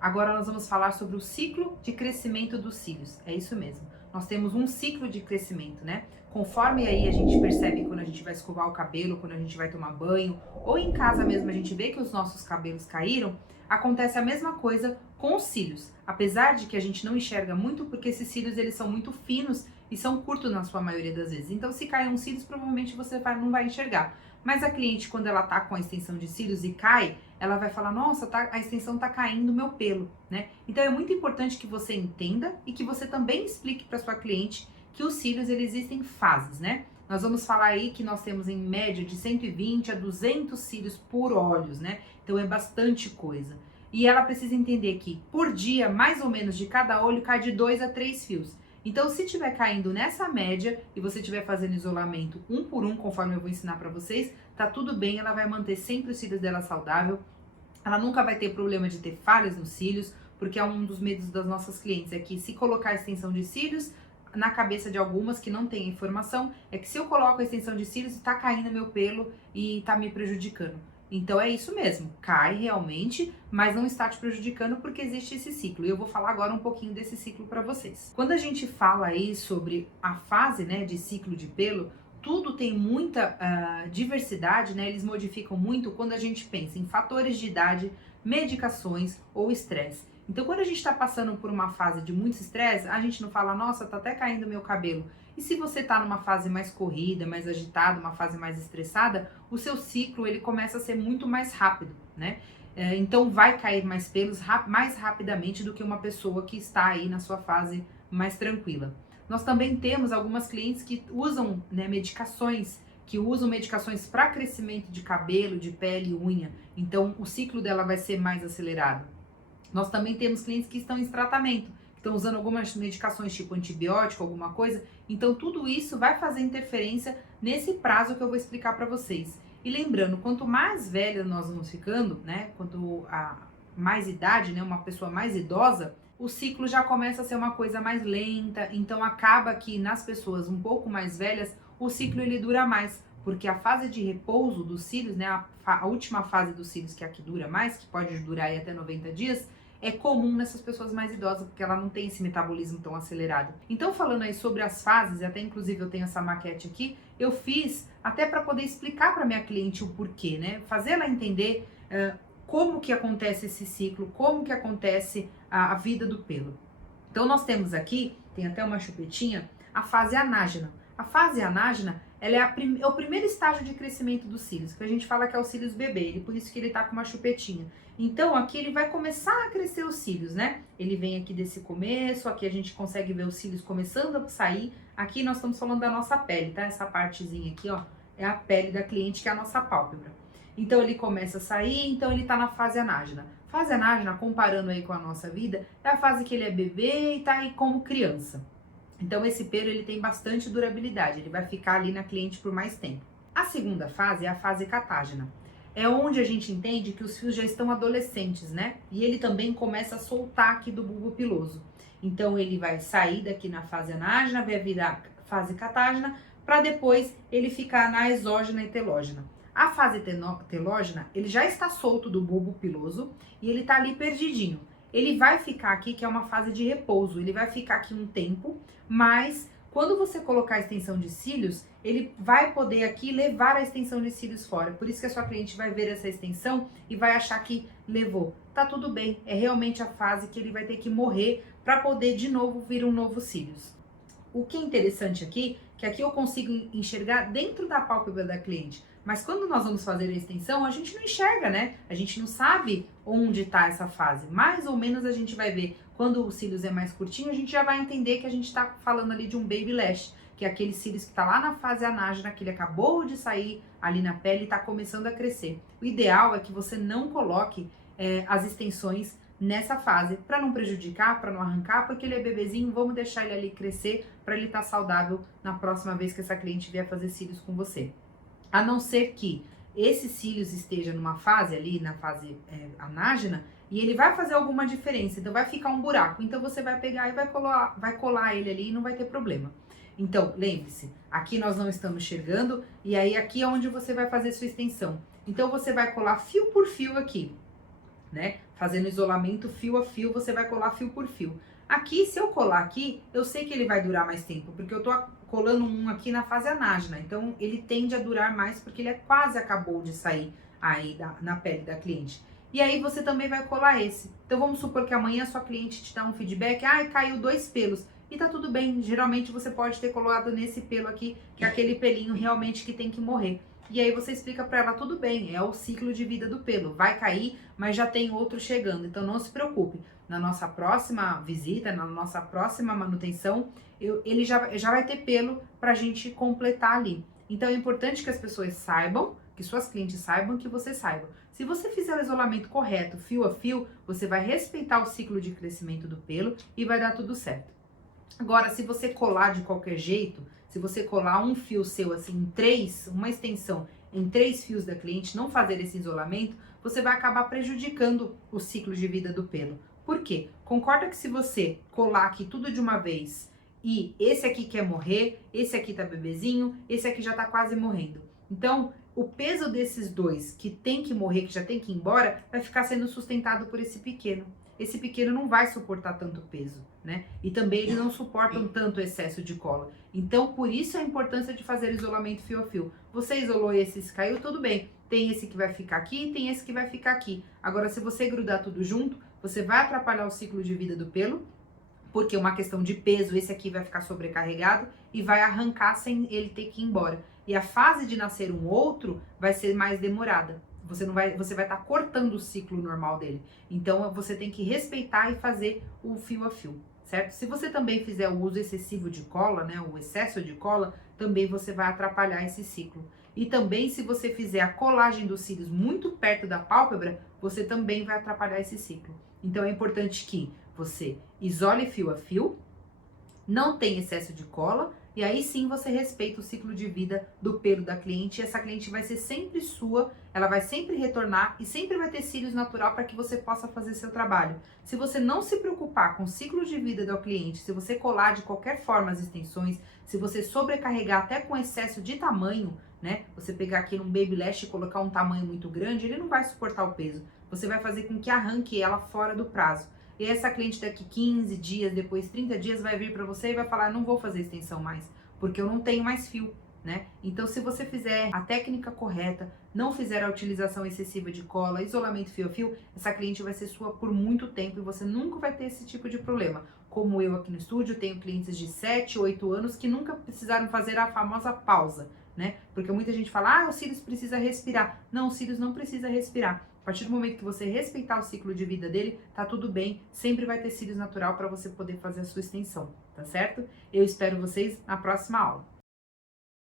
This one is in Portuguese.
Agora nós vamos falar sobre o ciclo de crescimento dos cílios. É isso mesmo. Nós temos um ciclo de crescimento, né? Conforme aí a gente percebe quando a gente vai escovar o cabelo, quando a gente vai tomar banho, ou em casa mesmo a gente vê que os nossos cabelos caíram, acontece a mesma coisa com os cílios. Apesar de que a gente não enxerga muito, porque esses cílios eles são muito finos e são curtos na sua maioria das vezes. Então, se cair um cílios, provavelmente você não vai enxergar. Mas a cliente, quando ela tá com a extensão de cílios e cai, ela vai falar, nossa, a extensão tá caindo meu pelo, né? Então, é muito importante que você entenda e que você também explique para sua cliente que os cílios, eles existem fases, né? Nós vamos falar aí que nós temos em média de 120 a 200 cílios por olhos, né? Então, é bastante coisa. E ela precisa entender que, por dia, mais ou menos, de cada olho, cai de 2 a 3 fios. Então, se estiver caindo nessa média e você estiver fazendo isolamento um por um, conforme eu vou ensinar para vocês, tá tudo bem, ela vai manter sempre os cílios dela saudável, ela nunca vai ter problema de ter falhas nos cílios, porque é um dos medos das nossas clientes, é que se colocar a extensão de cílios, na cabeça de algumas que não tem informação, é que se eu coloco a extensão de cílios, tá caindo meu pelo e tá me prejudicando. Então é isso mesmo, cai realmente, mas não está te prejudicando porque existe esse ciclo. E eu vou falar agora um pouquinho desse ciclo para vocês. Quando a gente fala aí sobre a fase, né, de ciclo de pelo, tudo tem muita diversidade, né? Eles modificam muito quando a gente pensa em fatores de idade, medicações ou estresse. Então, quando a gente está passando por uma fase de muito estresse, a gente não fala, nossa, tá até caindo meu cabelo. E se você tá numa fase mais corrida, mais agitada, uma fase mais estressada, o seu ciclo ele começa a ser muito mais rápido, né? Então vai cair mais pelos mais rapidamente do que uma pessoa que está aí na sua fase mais tranquila. Nós também temos algumas clientes que usam, né, medicações para crescimento de cabelo, de pele e unha. Então o ciclo dela vai ser mais acelerado. Nós também temos clientes que estão em tratamento, que estão usando algumas medicações tipo antibiótico, alguma coisa. Então tudo isso vai fazer interferência nesse prazo que eu vou explicar para vocês. E lembrando, quanto mais velha nós vamos ficando, né, quanto a mais idade, né, uma pessoa mais idosa, o ciclo já começa a ser uma coisa mais lenta, então acaba que nas pessoas um pouco mais velhas, o ciclo ele dura mais, porque a fase de repouso dos cílios, né, a última fase dos cílios, que é a que dura mais, que pode durar aí até 90 dias, é comum nessas pessoas mais idosas, porque ela não tem esse metabolismo tão acelerado. Então, falando aí sobre as fases, até inclusive eu tenho essa maquete aqui, eu fiz até para poder explicar para minha cliente o porquê, né? Fazer ela entender como que acontece esse ciclo, como que acontece a vida do pelo. Então, nós temos aqui, tem até uma chupetinha, a fase anágena. A fase anágena, ela é o primeiro estágio de crescimento dos cílios, que a gente fala que é o cílios bebê, por isso que ele tá com uma chupetinha. Então, aqui ele vai começar a crescer os cílios, né? Ele vem aqui desse começo, aqui a gente consegue ver os cílios começando a sair. Aqui nós estamos falando da nossa pele, tá? Essa partezinha aqui, ó, é a pele da cliente, que é a nossa pálpebra. Então, ele começa a sair, então ele tá na fase anágena. Fase anágena, comparando aí com a nossa vida, é a fase que ele é bebê e tá aí como criança. Então, esse pelo ele tem bastante durabilidade, ele vai ficar ali na cliente por mais tempo. A segunda fase é a fase catágena. É onde a gente entende que os fios já estão adolescentes, né? E ele também começa a soltar aqui do bulbo piloso. Então, ele vai sair daqui na fase anágena, vai virar fase catágena, para depois ele ficar na exógena e telógena. A fase telógena, ele já está solto do bulbo piloso e ele tá ali perdidinho. Ele vai ficar aqui, que é uma fase de repouso, ele vai ficar aqui um tempo, mas quando você colocar a extensão de cílios, ele vai poder aqui levar a extensão de cílios fora. Por isso que a sua cliente vai ver essa extensão e vai achar que levou. Tá tudo bem, é realmente a fase que ele vai ter que morrer para poder de novo vir um novo cílios. O que é interessante aqui, que aqui eu consigo enxergar dentro da pálpebra da cliente. Mas quando nós vamos fazer a extensão, a gente não enxerga, né? A gente não sabe onde está essa fase. Mais ou menos a gente vai ver. Quando o cílios é mais curtinho, a gente já vai entender que a gente está falando ali de um baby lash, que é aquele cílios que está lá na fase anágena, que ele acabou de sair ali na pele e está começando a crescer. O ideal é que você não coloque as extensões nessa fase, para não prejudicar, para não arrancar, porque ele é bebezinho, vamos deixar ele ali crescer para ele estar saudável na próxima vez que essa cliente vier fazer cílios com você. A não ser que esse cílios esteja numa fase ali, na fase anágena, e ele vai fazer alguma diferença, então vai ficar um buraco. Então você vai pegar e vai colar ele ali e não vai ter problema. Então, lembre-se, aqui nós não estamos enxergando, e aí aqui é onde você vai fazer sua extensão. Então você vai colar fio por fio aqui, né? fazendo isolamento fio a fio, você vai colar fio por fio. Aqui, se eu colar aqui, eu sei que ele vai durar mais tempo, porque eu tô colando um aqui na fase anágena, então ele tende a durar mais porque ele quase acabou de sair aí na pele da cliente. E aí você também vai colar esse. Então vamos supor que amanhã a sua cliente te dá um feedback, caiu 2 pelos. E tá tudo bem, geralmente você pode ter colado nesse pelo aqui, que é aquele pelinho realmente que tem que morrer. E aí você explica pra ela, tudo bem, é o ciclo de vida do pelo, vai cair, mas já tem outro chegando, então não se preocupe. Na nossa próxima visita, na nossa próxima manutenção, ele já vai ter pelo pra gente completar ali. Então é importante que as pessoas saibam, que suas clientes saibam, que você saiba. Se você fizer o isolamento correto, fio a fio, você vai respeitar o ciclo de crescimento do pelo e vai dar tudo certo. Agora, se você colar de qualquer jeito, se você colar um fio seu assim em 3, uma extensão em 3 fios da cliente, não fazer esse isolamento, você vai acabar prejudicando o ciclo de vida do pelo. Por quê? Concorda que se você colar aqui tudo de uma vez e esse aqui quer morrer, esse aqui tá bebezinho, esse aqui já tá quase morrendo. Então, o peso desses dois que tem que morrer, que já tem que ir embora, vai ficar sendo sustentado por esse pequeno. Esse pequeno não vai suportar tanto peso, né? E também eles não suportam tanto excesso de cola. Então, por isso a importância de fazer isolamento fio a fio. Você isolou esse, caiu, tudo bem. Tem esse que vai ficar aqui, tem esse que vai ficar aqui. Agora, se você grudar tudo junto, você vai atrapalhar o ciclo de vida do pelo, porque uma questão de peso, esse aqui vai ficar sobrecarregado e vai arrancar sem ele ter que ir embora. E a fase de nascer um outro vai ser mais demorada. Você vai estar cortando o ciclo normal dele. Então você tem que respeitar e fazer o fio a fio, certo? Se você também fizer o uso excessivo de cola, né, o excesso de cola, também você vai atrapalhar esse ciclo. E também se você fizer a colagem dos cílios muito perto da pálpebra, você também vai atrapalhar esse ciclo. Então é importante que você isole fio a fio, não tem excesso de cola, e aí sim você respeita o ciclo de vida do pelo da cliente, e essa cliente vai ser sempre sua, ela vai sempre retornar e sempre vai ter cílios natural para que você possa fazer seu trabalho. Se você não se preocupar com o ciclo de vida do cliente, se você colar de qualquer forma as extensões, se você sobrecarregar até com excesso de tamanho, né? Você pegar aqui num baby lash e colocar um tamanho muito grande, ele não vai suportar o peso. Você vai fazer com que arranque ela fora do prazo. E essa cliente daqui 15 dias, depois 30 dias, vai vir para você e vai falar, não vou fazer extensão mais, porque eu não tenho mais fio, né? Então, se você fizer a técnica correta, não fizer a utilização excessiva de cola, isolamento fio a fio, essa cliente vai ser sua por muito tempo e você nunca vai ter esse tipo de problema. Como eu aqui no estúdio, tenho clientes de 7, 8 anos que nunca precisaram fazer a famosa pausa, né? Porque muita gente fala, o cílios precisa respirar. Não, o cílios não precisa respirar. A partir do momento que você respeitar o ciclo de vida dele, tá tudo bem, sempre vai ter cílios natural para você poder fazer a sua extensão, tá certo? Eu espero vocês na próxima aula.